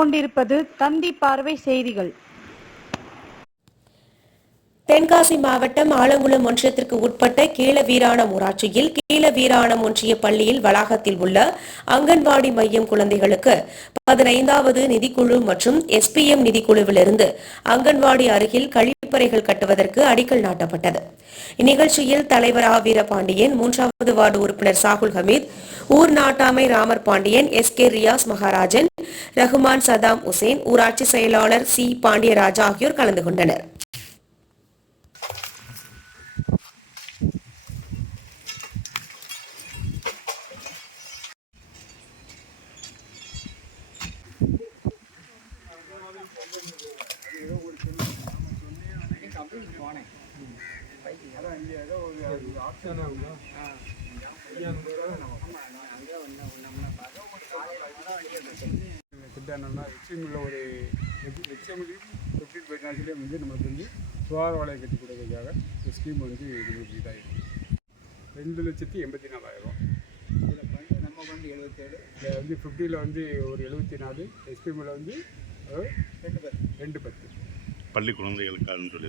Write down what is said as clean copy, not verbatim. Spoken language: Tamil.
கொண்டிருப்பது தந்தி பார்வை செய்திகள். தென்காசி மாவட்டம் ஆலங்குளம் ஒன்றியத்திற்கு உட்பட்ட கீழவீராணம் ஊராட்சியில் கீழவீராணம் ஒன்றிய பள்ளியில் வளாகத்தில் உள்ள அங்கன்வாடி மையம் குழந்தைகளுக்கு 15வது நிதிக்குழு மற்றும் SPM நிதிக்குழுவிலிருந்து அங்கன்வாடி அருகில் கழிப்பறைகள் கட்டுவதற்கு அடிக்கல் நாட்டப்பட்டது. இந்நிகழ்ச்சியில் தலைவர் ஆ. வீரபாண்டியன், 3வது வார்டு உறுப்பினர் சாகுல் ஹமீத், ஊர் நாட்டாமை ராமர் பாண்டியன், SK ரியாஸ் மகாராஜன், ரஹ்மான் சதாம் உசேன், ஊராட்சி செயலாளர் C. பாண்டியராஜா ஆகியோர் கலந்து கொண்டனர். திட்டம்னா எக்ஸ்ட்ரீமில் ஒரு எக்ஸ்ட்ரீம்லையும் 15 வந்து நமக்கு வந்து சுகாதார வலையை கட்டி கொடுக்கறதுக்காக இந்த ஸ்கீம் வந்து நமக்கு இதாகிடும். 2,84,000. இதில் வந்து நம்ம வந்து 77, இதில் வந்து 50ல் வந்து ஒரு 74, SPMல வந்து 210 பள்ளி குழந்தைகளுக்காக சொல்லி